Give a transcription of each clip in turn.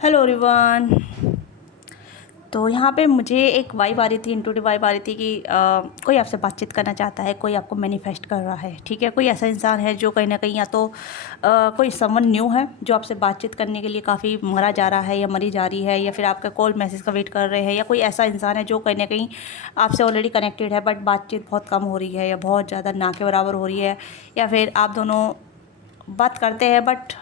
Hello everyone. तो यहाँ पे मुझे एक वाइब आ रही थी, इंटूटिव वाइब आ रही थी कि कोई आपसे बातचीत करना चाहता है, कोई आपको मैनिफेस्ट कर रहा है। ठीक है, कोई ऐसा इंसान है जो कहीं ना कहीं या तो कोई समवन न्यू है जो आपसे बातचीत करने के लिए काफ़ी मरा जा रहा है या मरी जा रही है, या फिर आपका कॉल मैसेज का वेट कर रहे हैं, या कोई ऐसा इंसान है जो कहीं ना कहीं आपसे ऑलरेडी कनेक्टेड है बट बातचीत बहुत कम हो रही है या बहुत ज़्यादा ना के बराबर हो रही है, या फिर आप दोनों बात करते हैं बट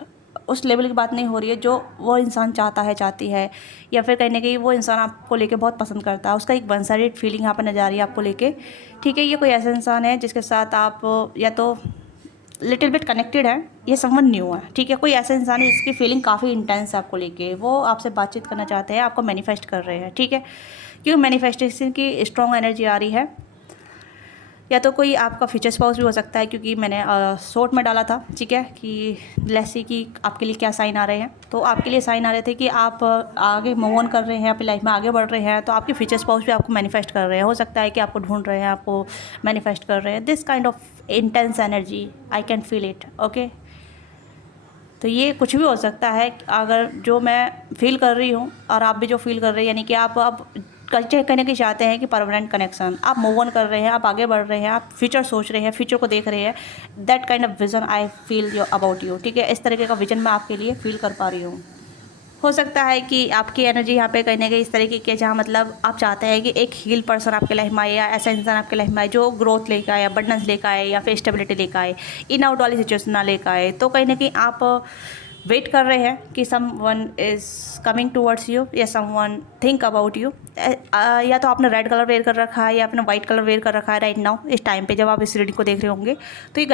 उस लेवल की बात नहीं हो रही है जो वो इंसान चाहता है, चाहती है, या फिर कहीं ना कहीं वो इंसान आपको लेके बहुत पसंद करता है। उसका एक वन साइडेड फीलिंग यहाँ पर नजर आ रही है आपको लेके। ठीक है, ये कोई ऐसा इंसान है जिसके साथ आप या तो लिटिल बिट कनेक्टेड है, ये समवन न्यू है। ठीक है, कोई ऐसा इंसान है जिसकी फीलिंग काफ़ी इंटेंस है आपको लेके, वो आपसे बातचीत करना चाहते हैं, आपको मैनिफेस्ट कर रहे हैं। ठीक है, क्योंकि मैनिफेस्टेशन की स्ट्रॉन्ग एनर्जी आ रही है। या तो कोई आपका फ्यूचर स्पाउस भी हो सकता है, क्योंकि मैंने शॉर्ट में डाला था। ठीक है, कि लेट्स की आपके लिए क्या साइन आ रहे हैं। तो आपके लिए साइन आ रहे थे कि आप आगे मूव ऑन कर रहे हैं, अपनी लाइफ में आगे बढ़ रहे हैं। तो आपके फ्यूचर स्पाउस भी आपको मैनिफेस्ट कर रहे हैं। हो सकता है कि आपको ढूंढ रहे हैं, आपको मैनिफेस्ट कर रहे हैं। This kind of intense energy I can feel it. Okay, तो ये कुछ भी हो सकता है। अगर जो मैं फील कर रही हूँ और आप भी जो फील कर रहे हैं, यानी कि आप अब कल्चर करने की चाहते हैं कि परमानेंट कनेक्शन, आप मूव ऑन कर रहे हैं, आप आगे बढ़ रहे हैं, आप फ्यूचर सोच रहे हैं, फ्यूचर को देख रहे हैं। That kind of vision I feel your about you. ठीक है, इस तरीके का विजन मैं आपके लिए फील कर पा रही हूँ। हो सकता है कि आपकी एनर्जी यहाँ पे कहीं ना कहीं इस तरीके की है जहाँ मतलब आप चाहते हैं कि एक हील पर्सन आपके लाइफ में आए, या ऐसा इंसान आपके लाइफ में आए जो ग्रोथ लेकर आए, अबंडेंस लेकर आए, या फिर स्टेबिलिटी लेकर आए, इन आउट वाली सिचुएशन ना लेकर आए। तो कहीं ना कहीं आप वेट कर रहे हैं कि someone is coming towards you, या someone think about you. या तो आपने रेड कलर वेयर कर रखा है या आपने वाइट कलर वेयर कर रखा है राइट नाउ, इस टाइम पे जब आप इस रीडिंग को देख रहे होंगे। तो ये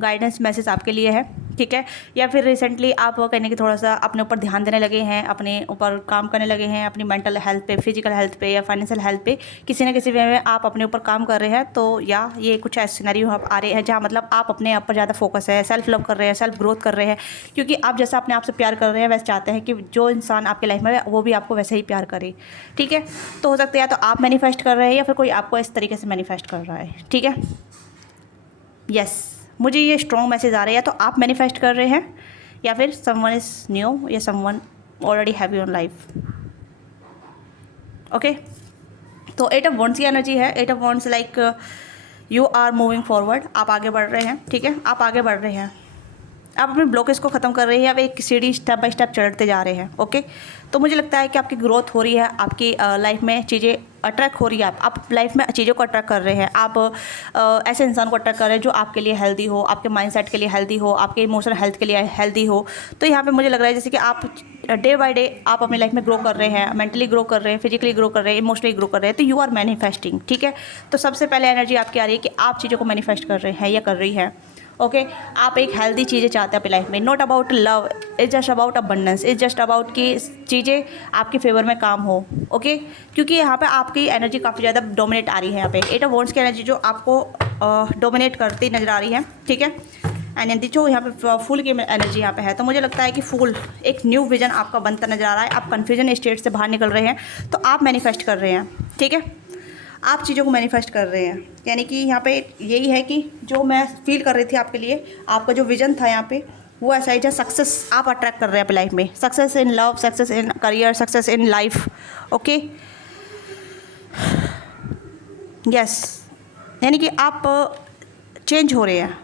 गाइडेंस मैसेज आपके लिए है। ठीक है, या फिर रिसेंटली आप कहने की थोड़ा सा अपने ऊपर ध्यान देने लगे हैं, अपने ऊपर काम करने लगे हैं, अपनी मेंटल हेल्थ पे, फिजिकल हेल्थ पे, या फाइनेंशियल हेल्थ पे किसी न किसी वे में आप अपने ऊपर काम कर रहे हैं। तो या ये कुछ ऐसे सिनेरियो आ रहे हैं जहाँ मतलब आप अपने आप पर ज़्यादा फोकस है, सेल्फ लव कर रहे हैं, सेल्फ ग्रोथ कर रहे हैं, क्योंकि आप जैसा अपने आप से प्यार कर रहे हैं वैसे चाहते हैं कि जो इंसान आपके लाइफ में है वो भी आपको वैसे ही प्यार करे। ठीक है, तो हो सकता है या तो आप मैनिफेस्ट कर रहे हैं या फिर कोई आपको इस तरीके से मैनिफेस्ट कर रहा है। ठीक है, यस, मुझे ये स्ट्रॉन्ग मैसेज आ रहा है, या तो आप मैनिफेस्ट कर रहे हैं या फिर समवन इज़ न्यू, या someone already have your life. Okay, तो 8 ऑफ वॉन्ड्स की एनर्जी है। 8 of wands like you are moving forward, आप आगे बढ़ रहे हैं। ठीक है, आप आगे बढ़ रहे हैं, आप अपने ब्लॉकेज को ख़त्म कर रहे हैं, आप एक सीढ़ी स्टेप बाय स्टेप चढ़ते जा रहे हैं। ओके, तो मुझे लगता है कि आपकी ग्रोथ हो रही है, आपकी लाइफ में चीज़ें अट्रैक्ट हो रही है, आप लाइफ में चीज़ों को अट्रैक्ट कर रहे हैं। आप ऐसे इंसान को अट्रैक्ट कर रहे हैं जो आपके लिए हेल्दी हो, आपके माइंडसेट के लिए हेल्दी हो, आपके इमोशनल हेल्थ के लिए हेल्दी हो। तो यहाँ पे मुझे लग रहा है जैसे कि आप डे बाय डे आप अपनी लाइफ में ग्रो कर रहे हैं, मेंटली ग्रो कर रहे हैं, फिजिकली ग्रो कर रहे हैं, इमोशनली ग्रो कर रहे हैं। तो यू आर मैनिफेस्टिंग। ठीक है, तो सबसे पहले एनर्जी आपकी आ रही है कि आप चीज़ों को मैनिफेस्ट कर रहे हैं या कर रही है। ओके, आप एक हेल्दी चीज़ें चाहते हैं अपनी लाइफ में। Not about love, is just about abundance, is just about कि चीज़ें आपके फेवर में काम हो। ओके, क्योंकि यहाँ पे आपकी एनर्जी काफ़ी ज़्यादा डोमिनेट आ रही है। यहाँ पे 8 ऑफ वॉन्ड्स की एनर्जी जो आपको डोमिनेट करती नज़र आ रही है। ठीक है, एंड जो यहाँ पे फूल की एनर्जी यहाँ पे है। तो मुझे लगता है कि फूल एक न्यू विजन आपका बनता नज़र आ रहा है। आप कन्फ्यूजन स्टेट से बाहर निकल रहे हैं, तो आप मैनिफेस्ट कर रहे हैं। ठीक है, आप चीज़ों को मैनिफेस्ट कर रहे हैं, यानी कि यहाँ पे यही है कि जो मैं फील कर रही थी आपके लिए, आपका जो विजन था यहाँ पे वो ऐसा है, जो सक्सेस आप अट्रैक्ट कर रहे हैं अपनी लाइफ में, success in love, success in career, success in life. Okay, yes, यानी कि आप चेंज हो रहे हैं,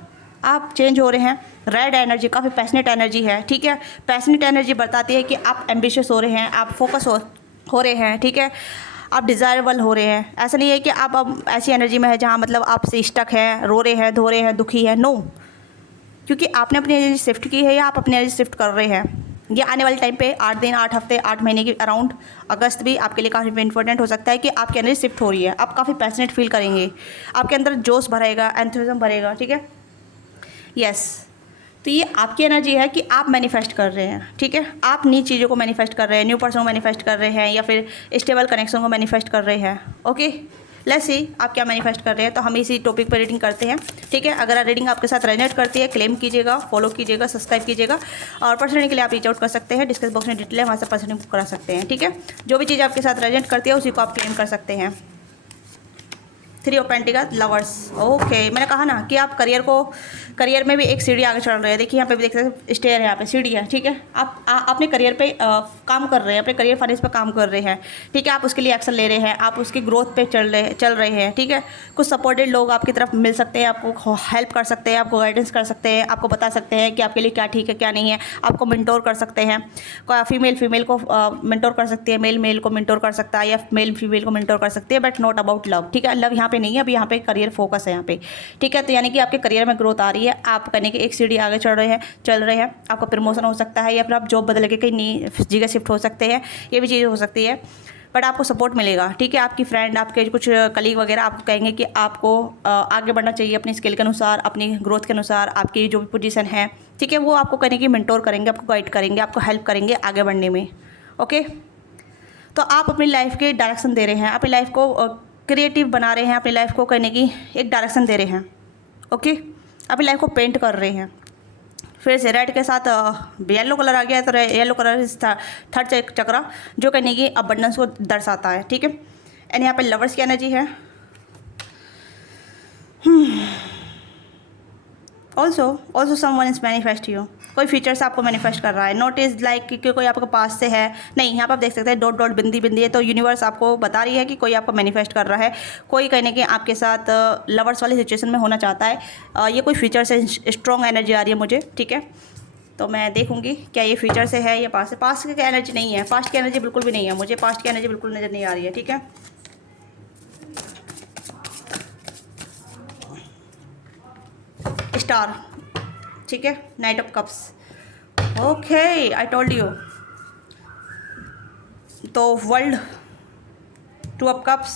आप चेंज हो रहे हैं। रेड एनर्जी काफ़ी पैशनेट एनर्जी है। ठीक है, पैशनेट एनर्जी बताती है कि आप एम्बिशियस हो रहे हैं, आप फोकस हो रहे हैं। ठीक है, आप डिज़ायरेबल हो रहे हैं। ऐसा नहीं है कि आप अब ऐसी एनर्जी में है जहाँ मतलब आपसे स्टक है, रो रहे हैं, धो रहे हैं, दुखी है। नो, क्योंकि आपने अपनी एनर्जी शिफ्ट की है या आप अपनी एनर्जी शिफ्ट कर रहे हैं। ये आने वाले टाइम पे 8 दिन, 8 हफ्ते, 8 महीने के अराउंड, अगस्त भी आपके लिए काफ़ी इंपॉर्टेंट हो सकता है कि आपकी एनर्जी शिफ्ट हो रही है। आप काफ़ी पैशनेट फील करेंगे, आपके अंदर जोश भरेगा, एंथुसिज्म भरेगा। ठीक है, यस, तो ये आपकी एनर्जी है कि आप मैनिफेस्ट कर रहे हैं। ठीक है, आप नई चीज़ों को मैनिफेस्ट कर रहे हैं, न्यू पर्सन को मैनिफेस्ट कर रहे हैं, या फिर स्टेबल कनेक्शन को मैनिफेस्ट कर रहे हैं। ओके, लेट्स सी आप क्या मैनिफेस्ट कर रहे हैं। तो हम इसी टॉपिक पर रीडिंग करते हैं। ठीक है, अगर रीडिंग आपके साथ रेजोनेट करती है, क्लेम कीजिएगा, फॉलो कीजिएगा, सब्सक्राइब कीजिएगा, और पर्सनली के लिए आप रीच आउट कर सकते हैं। डिस्क्रिप्शन बॉक्स में डिटेल है, वहाँ से पर्सनली बुक करा सकते हैं। ठीक है, जो भी चीज़ आपके साथ रेजोनेट करती है उसी को आप क्लेम कर सकते हैं। 3 ऑफ पेंटिकल्स, लवर्स। ओके, मैंने कहा ना कि आप करियर में भी एक सीढ़ी आगे चढ़ रहे हैं। देखिए यहाँ पे भी देख सकते हैं, स्टेयर है, यहाँ पे सीढ़ी है, ठीक है। आप अपने करियर पे काम कर रहे हैं, अपने करियर फाइनेंस पे काम कर रहे हैं, ठीक है। आप उसके लिए एक्शन ले रहे हैं, आप उसकी ग्रोथ पे चल रहे हैं, ठीक है। कुछ सपोर्टेड लोग आपकी तरफ मिल सकते हैं, आपको हेल्प कर सकते हैं, आपको गाइडेंस कर सकते हैं, आपको बता सकते हैं कि आपके लिए क्या ठीक है क्या नहीं है, आपको मेंटोर कर सकते हैं। फीमेल को मेंटोर कर सकती है, मेल को मेंटोर कर सकता है, या मेल फीमेल को मेंटोर कर सकती है, बट नॉट अबाउट लव, ठीक है। लव यहाँ पे नहीं है, अभी यहाँ पे करियर फोकस है यहाँ पे, ठीक है। तो यानी कि आपके करियर में ग्रोथ आ रही है, आप करने की एक सीढ़ी आगे चल रहे हैं। आपका प्रमोशन हो सकता है, या फिर आप जॉब बदल के कहीं नई जगह शिफ्ट हो सकते हैं, ये भी चीज़ हो सकती है। बट आपको सपोर्ट मिलेगा, ठीक है। आपकी फ्रेंड, आपके कुछ कलीग वगैरह आपको कहेंगे कि आपको आगे बढ़ना चाहिए अपनी स्किल के अनुसार, अपनी ग्रोथ के अनुसार, आपकी जो भी पोजीशन है, ठीक है। वो आपको कहने की मेंटोर करेंगे, आपको गाइड करेंगे, आपको हेल्प करेंगे आगे बढ़ने में। ओके, तो आप अपनी लाइफ के डायरेक्शन दे रहे हैं, अपनी लाइफ को क्रिएटिव बना रहे हैं, अपनी लाइफ को कहने की एक डायरेक्शन दे रहे हैं। ओके, अपनी लाइफ को पेंट कर रहे हैं। फिर से रेड के साथ येलो कलर आ गया है, तो येलो कलर थर्ड चक्रा, जो कहने की अबंडेंस को दर्शाता है, ठीक है। एंड यहाँ पे लवर्स की एनर्जी है। Also someone is manifest you, कोई फीचर्स आपको मैनिफेस्ट कर रहा है। नॉट इज लाइक कि कोई आपके पास से है, नहीं, यहाँ पर आप देख सकते हैं डॉट डॉट बिंदी है, तो यूनिवर्स आपको बता रही है कि कोई आपको मैनिफेस्ट कर रहा है, कोई कहने के आपके साथ लवर्स वाली सिचुएशन में होना चाहता है। ये कोई फीचर से स्ट्रॉन्ग एनर्जी आ रही है मुझे, ठीक है। तो मैं देखूंगी क्या ये फ्यूचर से है या पास्ट की एनर्जी नहीं है, पास्ट की एनर्जी बिल्कुल भी नहीं है, मुझे पास्ट की एनर्जी बिल्कुल नज़र नहीं आ रही है, ठीक है। स्टार, ठीक है, night of cups. Okay, I told you. तो वर्ल्ड, 2 ऑफ कप्स,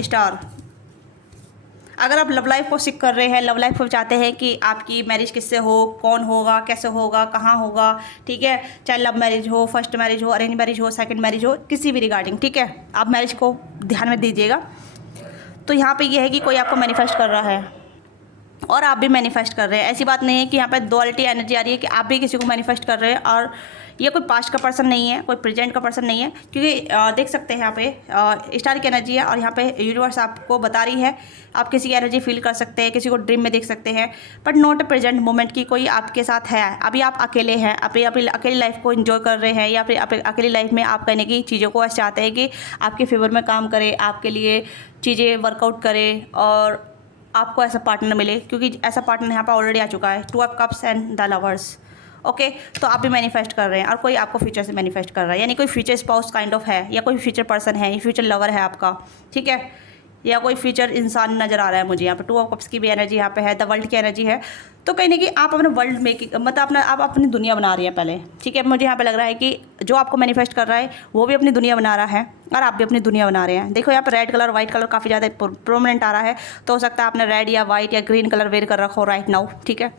स्टार। अगर आप लव लाइफ को सीख कर रहे हैं, लव लाइफ को चाहते हैं कि आपकी मैरिज किससे हो, कौन होगा, कैसे होगा, कहाँ होगा, ठीक है। चाहे लव मैरिज हो, फर्स्ट मैरिज हो, अरेंज मैरिज हो, सेकंड मैरिज हो, किसी भी रिगार्डिंग, ठीक है, आप मैरिज को ध्यान में दीजिएगा। तो यहाँ पे ये है कि कोई आपको मैनिफेस्ट कर रहा है और आप भी मैनिफेस्ट कर रहे हैं। ऐसी बात नहीं है कि यहाँ पे डुअलिटी एनर्जी आ रही है कि आप भी किसी को मैनिफेस्ट कर रहे हैं, और ये कोई पास्ट का पर्सन नहीं है, कोई प्रेजेंट का पर्सन नहीं है, क्योंकि देख सकते हैं यहाँ पे स्टार की एनर्जी है, और यहाँ पे यूनिवर्स आपको बता रही है आप किसी की एनर्जी फील कर सकते हैं, किसी को ड्रीम में देख सकते हैं, but not a present moment की कोई आपके साथ है। अभी आप अकेले हैं, अभी अकेली लाइफ को इन्जॉय कर रहे हैं, या फिर अकेली लाइफ में आप कहने की चीज़ों को ऐसे चाहते हैं कि आपके फेवर में काम करे, आपके लिए चीज़ें वर्कआउट करे, और आपको ऐसा पार्टनर मिले, क्योंकि ऐसा पार्टनर यहाँ पर ऑलरेडी आ चुका है, 2 of cups and the lovers. Okay, तो आप भी मैनिफेस्ट कर रहे हैं और कोई आपको फ्यूचर से मैनिफेस्ट कर रहा है, यानी कोई फ्यूचर स्पाउस काइंड ऑफ है, या कोई फ्यूचर पर्सन है, या फ्यूचर लवर है आपका, ठीक है, या कोई फ्यूचर इंसान नज़र आ रहा है मुझे यहाँ पे। 2 ऑफ कप्स की भी एनर्जी यहाँ पे है, द वर्ल्ड की एनर्जी है। तो कहीं ना कहीं आप अपने वर्ल्ड मेकिंग, मतलब आप अपनी दुनिया बना रही हैं पहले, ठीक है। मुझे यहाँ पे लग रहा है कि जो आपको मैनिफेस्ट कर रहा है वो भी अपनी दुनिया बना रहा है, और आप भी अपनी दुनिया बना रहे हैं। देखो यहाँ पे रेड कलर, वाइट कलर काफ़ी ज़्यादा प्रोमिनेंट आ रहा है, तो हो सकता है आपने रेड या वाइट या ग्रीन कलर वेयर कर रखा हो राइट नाउ, ठीक है।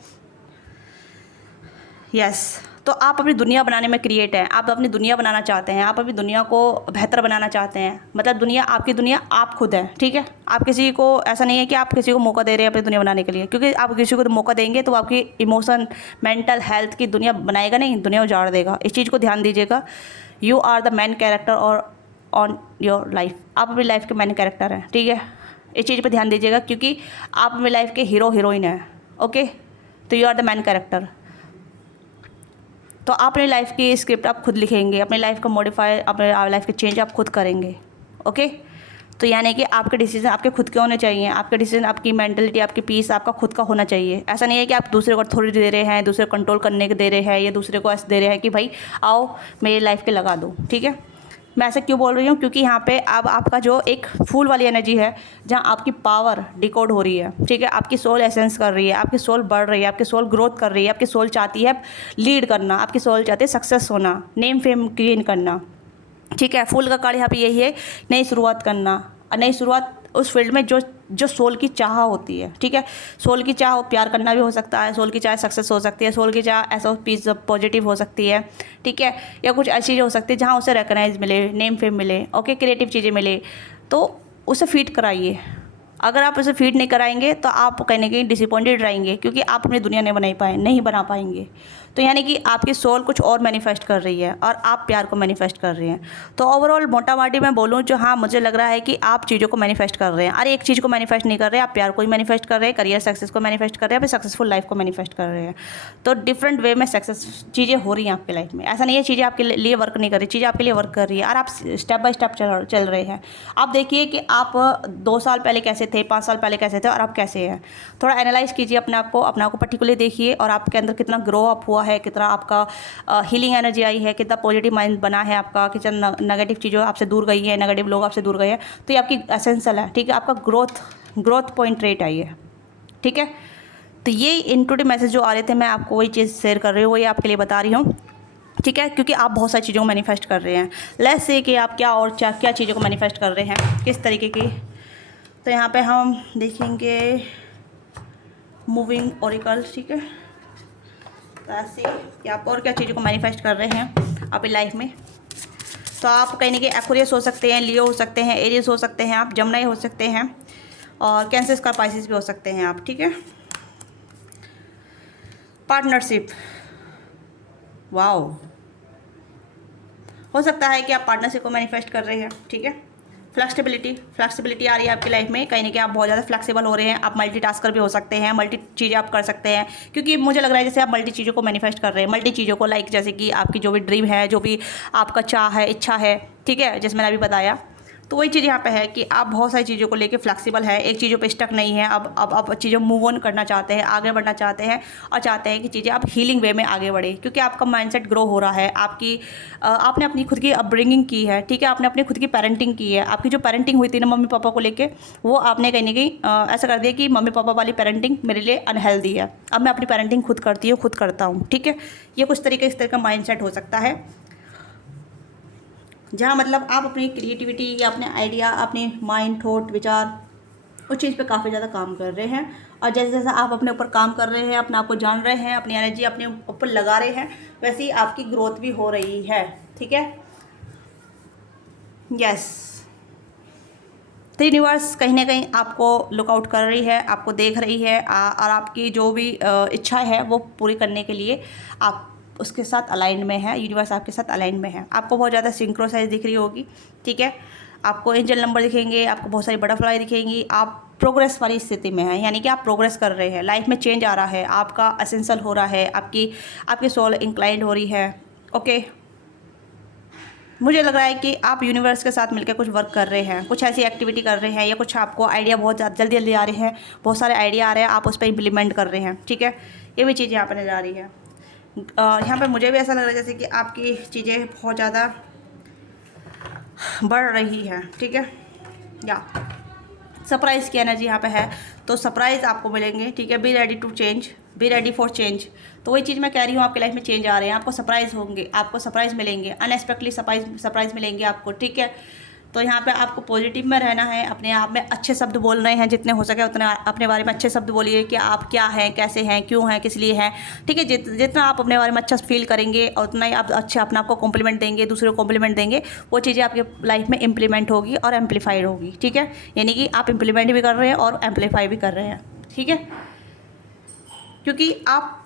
यस, तो आप अपनी दुनिया बनाने में क्रिएट हैं, आप अपनी दुनिया बनाना चाहते हैं, आप अपनी दुनिया को बेहतर बनाना चाहते हैं, मतलब दुनिया, आपकी दुनिया आप खुद हैं, ठीक है। आप किसी को, ऐसा नहीं है कि आप किसी को मौका दे रहे हैं अपनी दुनिया बनाने के लिए, क्योंकि आप किसी को तो मौका देंगे तो आपकी इमोशन, मेंटल हेल्थ की दुनिया बनाएगा नहीं, दुनिया उजाड़ देगा। इस चीज़ को ध्यान दीजिएगा। You are the main character और ऑन योर लाइफ, आप अपनी लाइफ के मेन कैरेक्टर हैं, ठीक है। इस चीज़ पर ध्यान दीजिएगा, क्योंकि आप अपनी लाइफ के हीरो हीरोइन हैं, ओके। तो you are the main character. तो आप अपनी लाइफ की स्क्रिप्ट आप खुद लिखेंगे, अपनी लाइफ को मॉडिफाई, अपने लाइफ के चेंज आप खुद करेंगे, ओके। तो यानी कि आपके डिसीजन आपके खुद के होने चाहिए, आपके डिसीजन, आपकी मेंटलिटी, आपकी पीस आपका खुद का होना चाहिए। ऐसा नहीं है कि आप दूसरे को अथॉरिटी दे रहे हैं, दूसरे को कंट्रोल करने के दे रहे हैं, या दूसरे को ऐसे दे रहे हैं कि भाई आओ मेरी लाइफ के लगा दो, ठीक है। मैं ऐसे क्यों बोल रही हूँ, क्योंकि यहाँ पे अब आपका जो एक फूल वाली एनर्जी है, जहाँ आपकी पावर डिकोड हो रही है, ठीक है। आपकी सोल एसेंस कर रही है, आपकी सोल बढ़ रही है, आपकी सोल ग्रोथ कर रही है, आपकी सोल चाहती है लीड करना, आपकी सोल चाहती है सक्सेस होना, नेम फेम गेन करना, ठीक है। फूल का कार्ड यहाँ पे यही है, नई शुरुआत करना, और नई शुरुआत उस फील्ड में जो सोल की चाह होती है, ठीक है। सोल की चाह प्यार करना भी हो सकता है, सोल की चाह सक्सेस हो सकती है, सोल की चाह ऐसा पीस पॉजिटिव हो सकती है, ठीक है। या कुछ ऐसी चीज़ें हो सकती है जहाँ उसे रिकॉग्नाइज मिले, नेम फेम मिले, ओके, क्रिएटिव चीज़ें मिले, तो उसे फीड कराइए। अगर आप उसे फीड नहीं कराएंगे तो आप कहीं ना कहीं डिसअपॉइंटेड रहेंगे, क्योंकि आप अपनी दुनिया नहीं बना पाएंगे। तो यानी कि आपकी सोल कुछ और मैनिफेस्ट कर रही है और आप प्यार को मैनिफेस्ट कर रहे हैं। तो ओवरऑल मोटा मोटी मैं बोलूँ जो, हाँ मुझे लग रहा है कि आप चीज़ों को मैनिफेस्ट कर रहे हैं। अरे एक चीज़ को मैनिफेस्ट नहीं कर रहे, आप प्यार को ही मैनिफेस्ट कर रहे हैं, करियर सक्सेस को मैनिफेस्ट कर रहे हैं, अपनी सक्सेसफुल लाइफ को मैनिफेस्ट कर रहे हैं। तो डिफरेंट वे में सक्सेस चीज़ें हो रही हैं आपकी लाइफ में। ऐसा नहीं है चीज़ें आपके लिए वर्क नहीं कर रही, चीज़ें आपके लिए वर्क कर रही है और आप स्टेप बाय स्टेप चल रहे हैं। आप देखिए कि आप 2 साल पहले कैसे थे, 5 साल पहले कैसे थे और आप कैसे हैं। थोड़ा एनालाइज कीजिए अपने आप को पर्टिकुलरली देखिए और आपके अंदर कितना ग्रो अप हुआ है, कितना आपका हीलिंग एनर्जी आई है, कितना पॉजिटिव माइंड बना है आपका, कितना नेगेटिव चीज़ों आपसे दूर गई है, नेगेटिव लोग आपसे दूर गए हैं। तो ये आपकी एसेंशियल है, ठीक है। आपका ग्रोथ पॉइंट रेट आई है, ठीक है। तो ये इंट्यूटिव मैसेज जो आ रहे थे, मैं आपको वही चीज़ शेयर कर रही हूँ, वही आपके लिए बता रही हूँ, ठीक है। क्योंकि आप बहुत सारी चीज़ों को मैनिफेस्ट कर रहे हैं। लेट्स से कि आप क्या चीज़ों को मैनिफेस्ट कर रहे हैं, किस तरीके की। तो यहाँ पे हम देखेंगे मूविंग ओरिकल, ठीक है। ऐसे कि आप और क्या चीज़ों को मैनिफेस्ट कर रहे हैं अपनी लाइफ में। तो आप कहीं ना कहीं एक्वेरियस हो सकते हैं, लियो हो सकते हैं, एरियस हो सकते हैं, आप जमनाई हो सकते हैं और कैंसर का पाइसिस भी हो सकते हैं आप, ठीक है। पार्टनरशिप, वाओ, हो सकता है कि आप पार्टनरशिप को मैनिफेस्ट कर रहे हैं, ठीक है। फ्लेक्सिबिलिटी आ रही है आपकी लाइफ में, कहीं ना कहीं आप बहुत ज़्यादा फ्लेक्सिबल हो रहे हैं। आप मल्टीटास्कर भी हो सकते हैं, मल्टी चीज़ें आप कर सकते हैं। क्योंकि मुझे लग रहा है जैसे आप मल्टी चीज़ों को मैनिफेस्ट कर रहे हैं, मल्टी चीज़ों को, लाइक जैसे कि आपकी जो भी ड्रीम है, जो भी आपका चाह है, इच्छा है, ठीक है, जैसे मैंने अभी बताया। तो वही चीज़ यहाँ पे है कि आप बहुत सारी चीज़ों को लेके फ्लेक्सिबल है, एक चीज़ों पे स्टक नहीं है। अब आप चीज़ें मूव ऑन करना चाहते हैं, आगे बढ़ना चाहते हैं और चाहते हैं कि चीज़ें आप हीलिंग वे में आगे बढ़े। क्योंकि आपका माइंडसेट ग्रो हो रहा है, आपने अपनी खुद की अपब्रिंगिंग की है, ठीक है। आपने अपनी खुद की पेरेंटिंग की है। आपकी जो पेरेंटिंग हुई थी ना मम्मी पापा को लेके, वो आपने कहीं ना कहीं ऐसा कर दिया कि मम्मी पापा वाली पेरेंटिंग मेरे लिए अनहेल्दी है, अब मैं अपनी पेरेंटिंग खुद करती हूँ, खुद करता हूँ, ठीक है। ये कुछ तरीके इस तरह का माइंडसेट हो सकता है, जहाँ मतलब आप अपनी क्रिएटिविटी या अपने आइडिया, अपने माइंड, थॉट, विचार, उस चीज़ पे काफ़ी ज़्यादा काम कर रहे हैं। और जैसे जैसे आप अपने ऊपर काम कर रहे हैं, अपने आप को जान रहे हैं, अपनी एनर्जी अपने ऊपर लगा रहे हैं, वैसे ही आपकी ग्रोथ भी हो रही है, ठीक है। यस, तो यूनिवर्स कहीं ना कहीं आपको लुकआउट कर रही है, आपको देख रही है और आपकी जो भी इच्छा है वो पूरी करने के लिए आप उसके साथ अलाइन में है। यूनिवर्स आपके साथ अलाइन में है। आपको बहुत ज़्यादा सिंक्रोसाइज दिख रही होगी, ठीक है। आपको एंजल नंबर दिखेंगे, आपको बहुत सारी बटरफ्लाई दिखेंगी। आप प्रोग्रेस वाली स्थिति में हैं, यानी कि आप प्रोग्रेस कर रहे हैं, लाइफ में चेंज आ रहा है, आपका असेंसल हो रहा है, आपकी सोल इंक्लाइंड हो रही है, ओके। मुझे लग रहा है कि आप यूनिवर्स के साथ मिलकर कुछ वर्क कर रहे हैं, कुछ ऐसी एक्टिविटी कर रहे हैं, या कुछ आपको आइडिया बहुत जल्दी जल्दी आ रहे हैं, बहुत सारे आइडिया आ रहे हैं, आप उस पर इम्प्लीमेंट कर रहे हैं, ठीक है। ये भी चीज़ यहाँ पर नज़र आ रही है। यहाँ पर मुझे भी ऐसा लग रहा है जैसे कि आपकी चीज़ें बहुत ज़्यादा बढ़ रही है, ठीक है। या सरप्राइज़ की एनर्जी यहाँ पे है, तो सरप्राइज़ आपको मिलेंगे, ठीक है। Be ready to change, be ready for change. तो वही चीज़ मैं कह रही हूँ, आपकी लाइफ में चेंज आ रहे हैं, आपको सरप्राइज़ होंगे, आपको सरप्राइज़ मिलेंगे, अनएक्सपेक्टली सरप्राइज़ मिलेंगे आपको, ठीक है। तो यहाँ पे आपको पॉजिटिव में रहना है, अपने आप में अच्छे शब्द बोल रहे हैं, जितने हो सके उतने अपने बारे में अच्छे शब्द बोलिए कि आप क्या हैं, कैसे हैं, क्यों हैं, किस लिए हैं, ठीक है। जितना आप अपने बारे में अच्छा फील करेंगे उतना ही आप अच्छा अपने आप को कॉम्प्लीमेंट देंगे, दूसरे को कॉम्प्लीमेंट देंगे, वो चीज़ें आपकी लाइफ में इम्प्लीमेंट होगी और एम्पलीफाइड होगी, ठीक है। यानी कि आप इम्प्लीमेंट भी कर रहे हैं और एम्पलीफाई भी कर रहे हैं, ठीक है। क्योंकि आप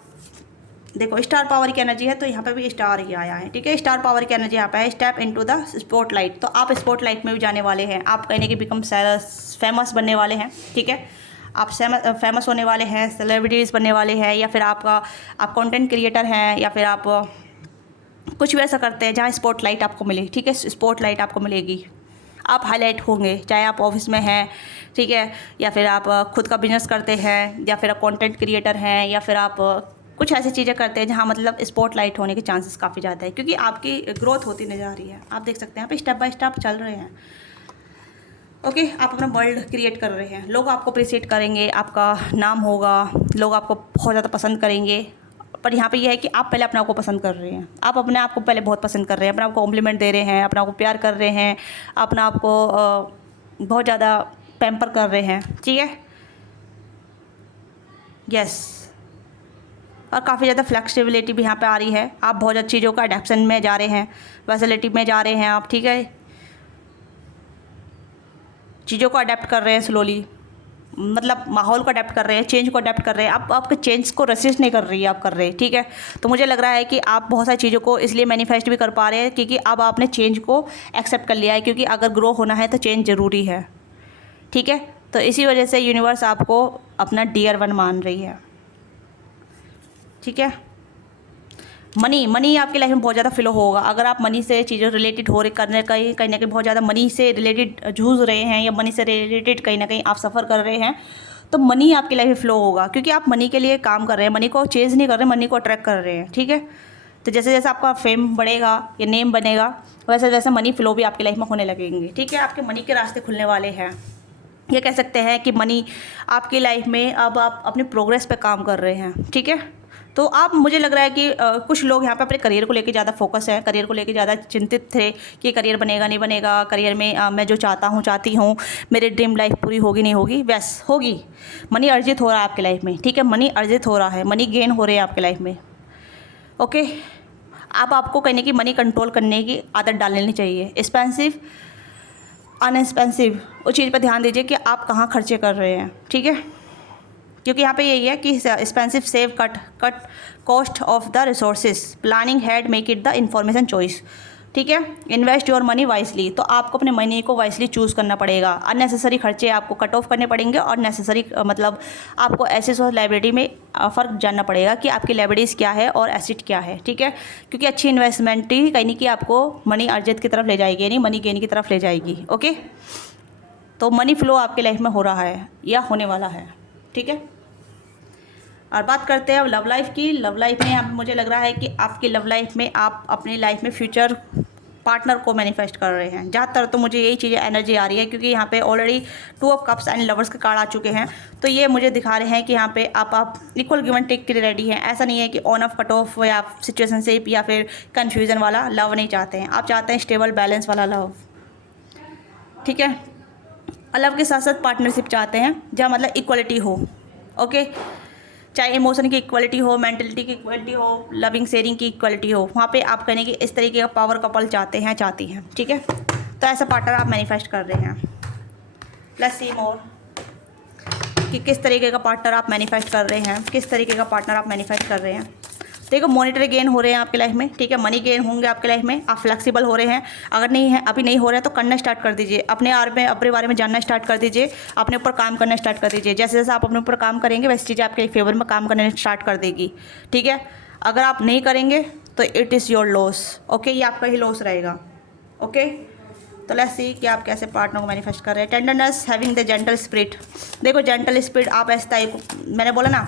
देखो स्टार पावर की एनर्जी है, तो यहाँ पे भी स्टार ही आया है, ठीक है। स्टार पावर की एनर्जी यहाँ पे है, स्टेप इनटू द स्पॉटलाइट। तो आप स्पॉटलाइट में भी जाने वाले हैं, आप कहने के बिकम फेमस बनने वाले हैं, ठीक है। आप फेमस होने वाले हैं, सेलिब्रिटीज़ बनने वाले हैं, या फिर आप कंटेंट क्रिएटर हैं, या फिर आप कुछ भी ऐसा करते हैं जहाँ स्पॉटलाइट आपको मिले, ठीक है। स्पॉटलाइट आपको मिलेगी, आप हाईलाइट होंगे, चाहे आप ऑफिस में हैं, ठीक है, या फिर आप खुद का बिजनेस करते हैं, या फिर आप कंटेंट क्रिएटर हैं, या फिर आप कुछ ऐसी चीज़ें करते हैं जहाँ मतलब स्पॉटलाइट होने के चांसेस काफ़ी ज़्यादा है। क्योंकि आपकी ग्रोथ होती नज़र आ रही है, आप देख सकते हैं यहाँ पे स्टेप बाय स्टेप चल रहे हैं, ओके। आप अपना वर्ल्ड क्रिएट कर रहे हैं, लोग आपको अप्रिशिएट करेंगे, आपका नाम होगा, लोग आपको बहुत ज़्यादा पसंद करेंगे। पर यहाँ पे यह है कि आप पहले अपने आप को पसंद कर रहे हैं, आप अपने आप को पहले बहुत पसंद कर रहे हैं, अपने आप को कॉम्प्लीमेंट दे रहे हैं, अपने आप को प्यार कर रहे हैं, अपने आप को बहुत ज़्यादा पैम्पर कर रहे हैं, ठीक है। यस, और काफ़ी ज़्यादा फ्लेक्सिबिलिटी भी यहाँ पे आ रही है, आप बहुत ज़्यादा चीज़ों का अडेप्शन में जा रहे हैं, फैसिलिटी में जा रहे हैं आप, ठीक है। चीज़ों को अडेप्ट कर रहे हैं स्लोली, मतलब माहौल को अडेप्ट कर रहे हैं, चेंज को अडेप्ट कर रहे हैं, आप आपके चेंज को रेसिस्ट नहीं कर रही है, आप कर रहे हैं, ठीक है। तो मुझे लग रहा है कि आप बहुत सारी चीज़ों को इसलिए मैनिफेस्ट भी कर पा रहे हैं क्योंकि अब आपने चेंज को एक्सेप्ट कर लिया है, क्योंकि अगर ग्रो होना है तो चेंज ज़रूरी है, ठीक है। तो इसी वजह से यूनिवर्स आपको अपना डियर वन मान रही है, ठीक है। मनी आपकी लाइफ में बहुत ज़्यादा फ्लो होगा। अगर आप मनी से चीज़ें रिलेटेड हो रहे करने कहीं कहीं ना कहीं बहुत ज़्यादा मनी से रिलेटेड जूझ रहे हैं या मनी से रिलेटेड कहीं ना कहीं आप सफ़र कर रहे हैं, तो मनी आपकी लाइफ में फ्लो होगा, क्योंकि आप मनी के लिए काम कर रहे हैं, मनी को चेंज नहीं कर रहे, मनी को अट्रैक्ट कर रहे हैं, ठीक है। तो जैसे जैसे आपका फेम बढ़ेगा या नेम बनेगा, वैसे वैसे मनी फ्लो भी आपकी लाइफ में होने लगेंगे, ठीक है। आपके मनी के रास्ते खुलने वाले हैं। ये कह सकते हैं कि मनी आपकी लाइफ में अब आप अपनी प्रोग्रेस पे काम कर रहे हैं, ठीक है। तो आप, मुझे लग रहा है कि कुछ लोग यहाँ पे अपने करियर को लेके ज़्यादा फोकस है, करियर को लेके ज़्यादा चिंतित थे कि करियर बनेगा नहीं बनेगा, करियर में मैं जो चाहती हूँ, मेरी ड्रीम लाइफ पूरी होगी नहीं होगी, वैस होगी। मनी अर्जित हो रहा है आपकी लाइफ में, ठीक है, मनी अर्जित हो रहा है, मनी गेन हो रहे हैं आपकी लाइफ में, ओके। अब आपको कहीं ना कहीं मनी कंट्रोल करने की आदत डाल लेनी चाहिए। एक्सपेंसिव अनएक्सपेंसिव, उस चीज़ पर ध्यान दीजिए कि आप कहाँ खर्चे कर रहे हैं, ठीक है। क्योंकि यहाँ पे यही है कि expensive save cut cost of the resources, planning head make it the information choice, ठीक है। इन्वेस्ट योर मनी वाइसली, तो आपको अपने मनी को वाइसली चूज़ करना पड़ेगा। अननेसेसरी खर्चे आपको कट ऑफ करने पड़ेंगे और नेसेसरी मतलब आपको एसेट्स और लायबिलिटी में फ़र्क जानना पड़ेगा कि आपकी लायबिलिटीज़ क्या है और एसेट क्या है, ठीक है। क्योंकि अच्छी इन्वेस्टमेंट ही कहीं नहीं कि आपको मनी अर्जित की तरफ ले जाएगी, यानी मनी गेन की तरफ ले जाएगी, ओके। तो मनी फ्लो आपकी लाइफ में हो रहा है या होने वाला है, ठीक है। और बात करते हैं अब लव लाइफ की। लव लाइफ में अब मुझे लग रहा है कि आपकी लव लाइफ में आप अपनी लाइफ में फ्यूचर पार्टनर को मैनिफेस्ट कर रहे हैं ज़्यादातर। तो मुझे यही चीज़ें एनर्जी आ रही है, क्योंकि यहाँ पे already 2 of cups and lovers के कार्ड आ चुके हैं। तो ये मुझे दिखा रहे हैं कि यहाँ पे आप इक्वल गिव एंड टेक के लिए रेडी हैं। ऐसा नहीं है कि ऑन ऑफ कट ऑफ या सिचुएशनशिप या फिर कन्फ्यूज़न वाला लव नहीं चाहते हैं, आप चाहते हैं स्टेबल बैलेंस वाला लव, ठीक है। लव के साथ साथ पार्टनरशिप चाहते हैं जहाँ मतलब इक्वलिटी हो, ओके। चाहे इमोशन की इक्वलिटी हो, मेंटलिटी की इक्वलिटी हो, लविंग शेयरिंग की इक्वलिटी हो, वहाँ पे आप कहने की इस तरीके का पावर कपल चाहते हैं, चाहती हैं, ठीक है। तो ऐसा पार्टनर आप मैनिफेस्ट कर रहे हैं। लेट्स सी मोर कि किस तरीके का पार्टनर आप मैनिफेस्ट कर रहे हैं, किस तरीके का पार्टनर आप मैनिफेस्ट कर रहे हैं। देखो मॉनेटरी गेन हो रहे हैं आपकी लाइफ में, ठीक है, मनी गेन होंगे आपकी लाइफ में, आप फ्लेक्सिबल हो रहे हैं। अगर नहीं है, अभी नहीं हो रहे हैं तो करना स्टार्ट कर दीजिए, अपने बारे में जानना स्टार्ट कर दीजिए, अपने ऊपर काम करना स्टार्ट कर दीजिए। जैसे जैसे आप अपने ऊपर काम करेंगे वैसी चीज़ें आपके फेवर में काम करने स्टार्ट कर देगी, ठीक है। अगर आप नहीं करेंगे तो it is your loss, okay, ये आपका ही लॉस रहेगा, ओके। तो लेट्स सी कि आप कैसे पार्टनर को मैनिफेस्ट कर रहे हैं। Tenderness, having the gentle spirit, देखो जेंटल स्पिरिट आप ऐसा मैंने बोला ना,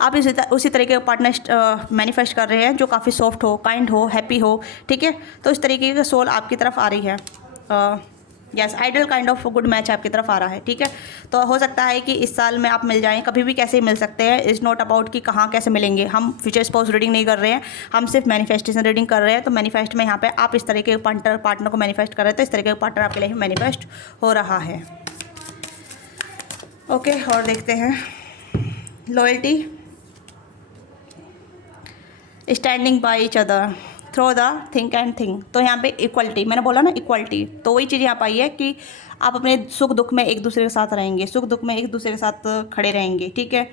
आप उसी तरीके का पार्टनर मैनिफेस्ट कर रहे हैं जो काफ़ी सॉफ्ट हो, काइंड हो, हैप्पी हो, ठीक है। तो इस तरीके का सोल आपकी तरफ आ रही है। Yes, ideal kind of good match आपकी तरफ आ रहा है, ठीक है। तो हो सकता है कि इस साल में आप मिल जाएं, कभी भी कैसे मिल सकते हैं। इज़ नॉट अबाउट कि कहाँ कैसे मिलेंगे। हम फ्यूचर स्पाउस रीडिंग नहीं कर रहे हैं, हम सिर्फ मैनिफेस्टेशन रीडिंग कर रहे हैं। तो मैनिफेस्ट में यहाँ पे आप इस तरीके के पार्टनर को मैनिफेस्ट कर रहे हैं, तो इस तरीके का पार्टनर आपके लाइफ में मैनिफेस्ट हो रहा है, ओके। और देखते हैं loyalty, standing by each other through the think and thing. तो यहाँ पे इक्वलिटी, मैंने बोला ना इक्वलिटी, तो वही चीज़ यहाँ पर आई है कि आप अपने सुख दुख में एक दूसरे के साथ रहेंगे, सुख दुख में एक दूसरे के साथ खड़े रहेंगे, ठीक है।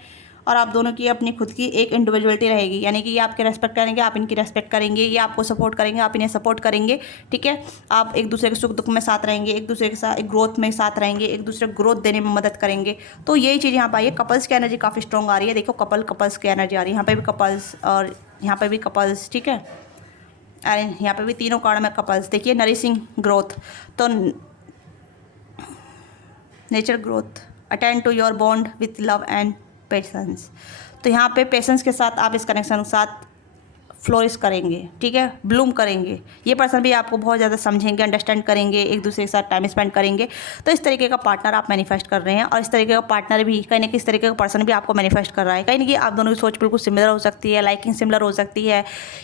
और आप दोनों की अपनी खुद की एक इंडिविजुअलिटी रहेगी, यानी कि ये आपके रेस्पेक्ट करेंगे, आप इनकी रेस्पेक्ट करेंगे, ये आपको सपोर्ट करेंगे, आप इन्हें सपोर्ट करेंगे, ठीक है। आप एक दूसरे के सुख दुख में साथ रहेंगे, एक दूसरे के साथ ग्रोथ में साथ रहेंगे, एक दूसरे को ग्रोथ देने में मदद करेंगे। तो यही चीज़ यहाँ पर आई है। कपल्स की एनर्जी काफ़ी स्ट्रॉन्ग आ रही है, देखो कपल्स की एनर्जी आ रही है, यहाँ पे भी कपल्स और यहाँ पे भी कपल्स, ठीक है। अरे यहाँ पे भी तीनों कार्ड में कपल्स, देखिए नरिशिंग ग्रोथ, तो nature growth, attend to your bond with love and patience. तो यहाँ पे पेशेंस के साथ आप इस कनेक्शन के साथ फ्लोरिश करेंगे, ठीक है, ब्लूम करेंगे। ये पर्सन भी आपको बहुत ज़्यादा समझेंगे, अंडरस्टैंड करेंगे, एक दूसरे के साथ टाइम स्पेंड करेंगे। तो इस तरीके का पार्टनर आप मैनिफेस्ट कर रहे हैं, और इस तरीके का पार्टनर भी कहीं ना कहीं इस तरीके का पर्सन भी आपको मैनिफेस्ट कर रहा है। कहीं ना कहीं आप दोनों की सोच बिल्कुल सिमिलर हो सकती है, लाइकिंग सिमिलर हो सकती है,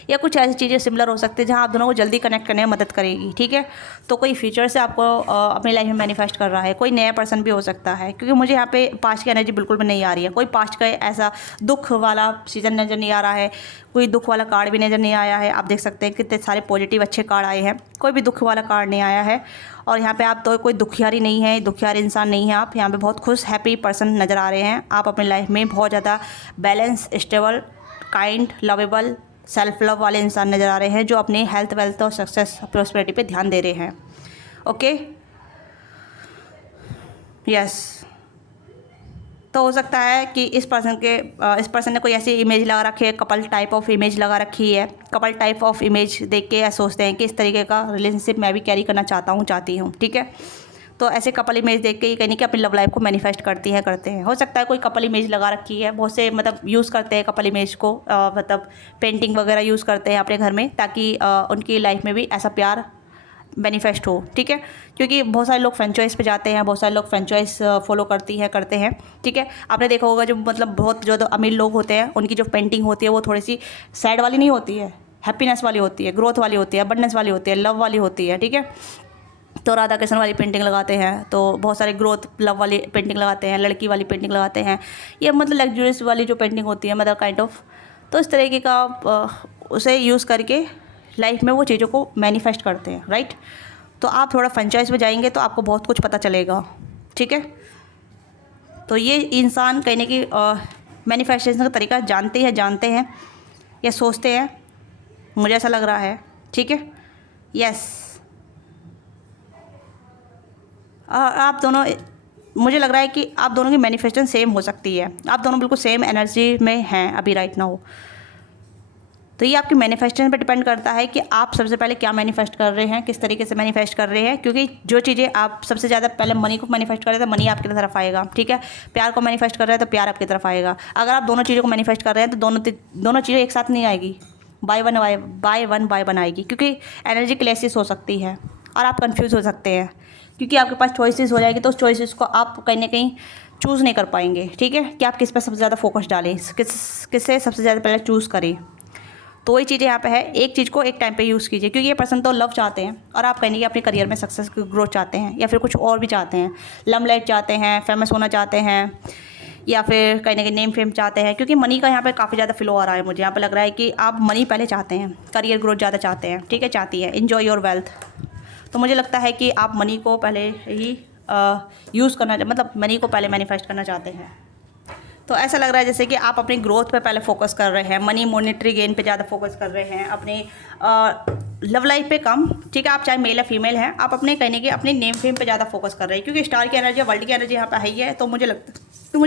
या कुछ ऐसी चीज़ें सिमिलर हो सकती है जहाँ आप दोनों को जल्दी कनेक्ट करने में मदद करेगी, ठीक है। तो कोई फ्यूचर से आपको अपनी लाइफ में मैनिफेस्ट कर रहा है, कोई नया पर्सन भी हो सकता है, क्योंकि मुझे यहाँ पे पास्ट की एनर्जी बिल्कुल भी नहीं आ रही है। कोई पास्ट का ऐसा दुख वाला सीजन नजर नहीं आ रहा है, कोई दुख वाला कार्ड भी नज़र नहीं आया है। आप देख सकते हैं कितने सारे पॉजिटिव अच्छे कार्ड आए हैं, कोई भी दुख वाला कार्ड नहीं आया है। और यहाँ पे आप तो कोई दुखियारी नहीं है, दुखियारी इंसान नहीं है आप। यहाँ पे बहुत खुश हैप्पी पर्सन नज़र आ रहे हैं। आप अपनी लाइफ में बहुत ज़्यादा balance, stable, kind, lovable, self love वाले इंसान नज़र आ रहे हैं, जो अपनी हेल्थ, वेल्थ और सक्सेस, प्रॉस्पेरिटी पे ध्यान दे रहे हैं। Okay, yes. तो हो सकता है कि इस पर्सन ने कोई ऐसी इमेज लगा रखी है, कपल टाइप ऑफ इमेज लगा रखी है। कपल टाइप ऑफ इमेज देख के सोचते हैं कि इस तरीके का रिलेशनशिप मैं भी कैरी करना चाहती हूँ। ठीक है, तो ऐसे कपल इमेज देख के ये कहीं कि अपनी लव लाइफ को मैनिफेस्ट करते हैं। हो सकता है कोई कपल इमेज लगा रखी है, बहुत से मतलब यूज़ करते हैं कपल इमेज को, मतलब पेंटिंग वगैरह यूज़ करते हैं अपने घर में, ताकि उनकी लाइफ में भी ऐसा प्यार मैनिफेस्ट हो। ठीक है, क्योंकि बहुत सारे लोग फ्रेंचाइज पे जाते हैं, बहुत सारे लोग फ्रेंचाइज फॉलो करते हैं। ठीक है, आपने देखा होगा जो मतलब बहुत जो अमीर लोग होते हैं, उनकी जो पेंटिंग होती है वो थोड़ी सी सैड वाली नहीं होती है, हैप्पीनेस वाली होती है, ग्रोथ वाली होती है, अबंडेंस वाली होती है, लव वाली होती है। ठीक है, तो राधा कृष्ण वाली पेंटिंग लगाते हैं, तो बहुत सारे ग्रोथ लव वाली पेंटिंग लगाते हैं, लड़की वाली पेंटिंग लगाते हैं, ये मतलब लग्जूरियस वाली जो पेंटिंग होती है, मतलब काइंड ऑफ। तो इस तरीके का उसे यूज़ करके लाइफ में वो चीज़ों को मैनिफेस्ट करते हैं, राइट। तो आप थोड़ा फ्रेंचाइज में जाएंगे तो आपको बहुत कुछ पता चलेगा। ठीक है, तो ये इंसान कहने की मैनिफेस्टेशन का तरीका जानते हैं या सोचते हैं, मुझे ऐसा लग रहा है। ठीक है, यस। आप दोनों, मुझे लग रहा है कि आप दोनों की मैनिफेस्टेशन सेम हो सकती है, आप दोनों बिल्कुल सेम एनर्जी में हैं अभी राइट नाउ। तो ये आपकी मैनिफेस्टेशन पे डिपेंड करता है कि आप सबसे पहले क्या मैनिफेस्ट कर रहे हैं, किस तरीके से मैनिफेस्ट कर रहे हैं। क्योंकि जो चीज़ें आप सबसे ज़्यादा पहले मनी को मैनिफेस्ट कर रहे हैं तो मनी आपकी तरफ आएगा। ठीक है, प्यार को मैनिफेस्ट कर रहे हैं तो प्यार आपकी तरफ आएगा। अगर आप दोनों चीज़ों को मैनिफेस्ट कर रहे हैं तो दोनों चीज़ें एक साथ नहीं आएगी, बाय वन आएगी, क्योंकि एनर्जी क्लैशेस हो सकती है और आप कन्फ्यूज़ हो सकते हैं, क्योंकि आपके पास चॉइसेस हो जाएगी, तो उस चॉइसेस को आप कहीं ना कहीं चूज़ नहीं कर पाएंगे। ठीक है, कि आप किस पर सबसे ज़्यादा फोकस डालें, किससे सबसे ज़्यादा पहले चूज़ करें। तो वही चीज़ें यहाँ पे है, एक चीज़ को एक टाइम पे यूज़ कीजिए, क्योंकि ये पर्सन तो लव चाहते हैं और आप कहेंगे अपने करियर में सक्सेस ग्रोथ चाहते हैं, या फिर कुछ और भी चाहते हैं, लमलाइट चाहते हैं, फेमस होना चाहते हैं, या फिर कहीं ना कहीं नेम फेम चाहते हैं। क्योंकि मनी का यहाँ पे काफ़ी ज़्यादा फ्लो आ रहा है, मुझे यहाँ पे लग रहा है कि आप मनी पहले चाहते हैं, करियर ग्रोथ ज़्यादा चाहते हैं। ठीक है, चाहती है इन्जॉय योर वेल्थ। तो मुझे लगता है कि आप मनी को पहले ही यूज़ करना, मतलब मनी को पहले मैनिफेस्ट करना चाहते हैं। तो ऐसा लग रहा है जैसे कि आप अपनी ग्रोथ पे पहले फोकस कर रहे हैं, मनी मॉनेटरी गेन पे ज़्यादा फोकस कर रहे हैं, अपनी लव लाइफ पे कम। ठीक है, आप चाहे मेल या फीमेल हैं, आप अपने कहने के अपने नेम फेम पे ज़्यादा फोकस कर रहे हैं, क्योंकि स्टार की एनर्जी, वर्ल्ड की एनर्जी यहाँ पे है ही है। तो मुझे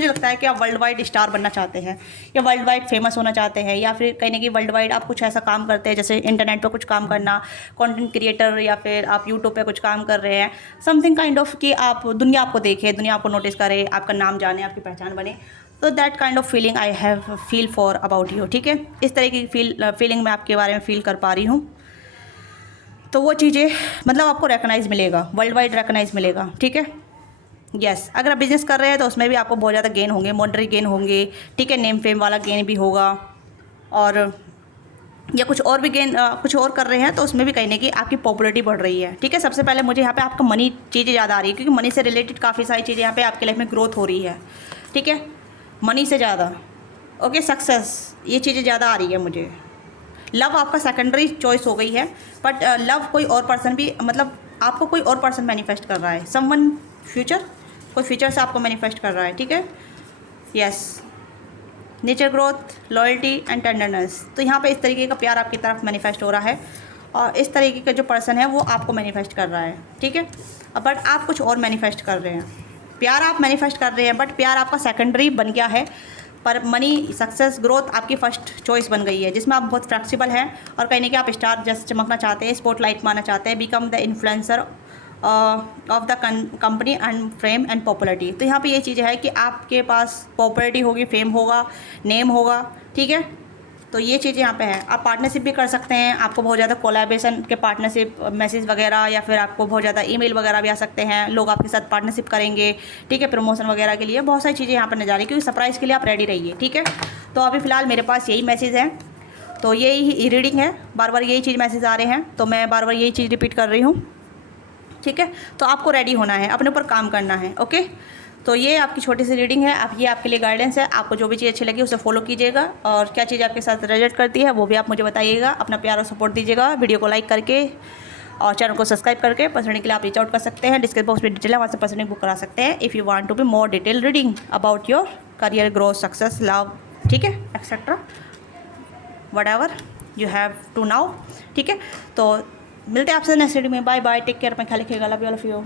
लगता है कि आप वर्ल्ड वाइड स्टार बनना चाहते हैं, या वर्ल्ड वाइड फेमस होना चाहते हैं, या फिर कहने की वर्ल्ड वाइड आप कुछ ऐसा काम करते हैं, जैसे इंटरनेट पर कुछ काम करना, कंटेंट क्रिएटर, या फिर आप यूट्यूब पे कुछ काम कर रहे हैं, समथिंग काइंड ऑफ कि आप दुनिया आपको देखे, दुनिया आपको नोटिस करे, आपका नाम जाने, आपकी पहचान बने। तो that kind of feeling I have feel for about you. ठीक है, इस तरह की फीलिंग मैं आपके बारे में फील कर पा रही हूँ। तो वो चीज़ें मतलब आपको रिकॉग्नाइज मिलेगा, वर्ल्ड वाइड रिकॉग्नाइज मिलेगा। ठीक है, यस। अगर आप बिज़नेस कर रहे हैं तो उसमें भी आपको बहुत ज़्यादा गेन होंगे, मॉनेटरी गेन होंगे। ठीक है, नेम फेम वाला गेन भी होगा, और या कुछ और भी गेन कुछ और कर रहे हैं तो उसमें भी कहने की आपकी पॉपुलरिटी बढ़ रही है। ठीक है, सबसे पहले मुझे यहाँ पे आपका मनी चीज़ें ज़्यादा आ रही है, क्योंकि मनी से रिलेटेड काफ़ी सारी चीज़ें यहाँ पे आपके लाइफ में ग्रोथ हो रही है। ठीक है, मनी से ज़्यादा ओके, सक्सेस, ये चीज़ें ज़्यादा आ रही है मुझे। लव आपका सेकेंडरी चॉइस हो गई है, बट लव कोई और पर्सन भी, मतलब आपको कोई और पर्सन मैनिफेस्ट कर रहा है, समवन फ्यूचर, कोई फ्यूचर से आपको मैनिफेस्ट कर रहा है। ठीक है, yes. Nature growth, loyalty and tenderness. तो यहाँ पे इस तरीके का प्यार आपकी तरफ मैनिफेस्ट हो रहा है, और इस तरीके का जो पर्सन है वो आपको मैनिफेस्ट कर रहा है। ठीक है, बट आप कुछ और मैनिफेस्ट कर रहे हैं। प्यार आप मैनिफेस्ट कर रहे हैं, बट प्यार आपका सेकेंडरी बन गया है, पर मनी, सक्सेस, ग्रोथ आपकी फर्स्ट चॉइस बन गई है, जिसमें आप बहुत फ्लेक्सिबल हैं और कहीं ना कहीं आप स्टार जैसे चमकना चाहते हैं, स्पॉटलाइट मारना चाहते हैं, become the influencer of the company and fame and popularity. तो यहाँ पे ये चीज़ है कि आपके पास पॉपुलरिटी होगी, फेम होगा, नेम होगा। ठीक है, तो ये चीज़ यहाँ पे है। आप पार्टनरशिप भी कर सकते हैं, आपको बहुत ज़्यादा कोलैबोरेशन के पार्टनरशिप मैसेज वगैरह, या फिर आपको बहुत ज़्यादा ईमेल वगैरह भी आ सकते हैं, लोग आपके साथ पार्टनरशिप करेंगे। ठीक है, प्रमोशन वगैरह के लिए बहुत सारी चीज़ें यहाँ पर नजर आ रही है, क्योंकि सरप्राइज़ के लिए आप रेडी रहिए। ठीक है, तो अभी फ़िलहाल मेरे पास यही मैसेज है, तो यही रीडिंग है, बार बार यही चीज़ मैसेज आ रहे हैं, तो मैं बार बार यही चीज़ रिपीट कर रही हूँ। ठीक है, तो आपको रेडी होना है, अपने ऊपर काम करना है। ओके, तो ये आपकी छोटी सी रीडिंग है, आप ये आपके लिए गाइडेंस है। आपको जो भी चीज़ अच्छी लगी उसे फॉलो कीजिएगा, और क्या चीज़ आपके साथ रिलेट करती है वो भी आप मुझे बताइएगा। अपना प्यार और सपोर्ट दीजिएगा, वीडियो को लाइक करके और चैनल को सब्सक्राइब करके। पर्सनली के लिए आप रीच आउट कर सकते हैं, डिस्क्रिप्शन बॉक्स में डिटेल है, वहाँ से पर्सनली बुक करा सकते हैं if you want to be more detail reading about your career growth, success, love, ठीक है, etcetera whatever you have to now, ठीक है। तो मिलते हैं आपसे नेक्स्ट रीडिंग में। बाय बाय, टेक केयर, अपना ख्याल रखिएगा, love you all of you.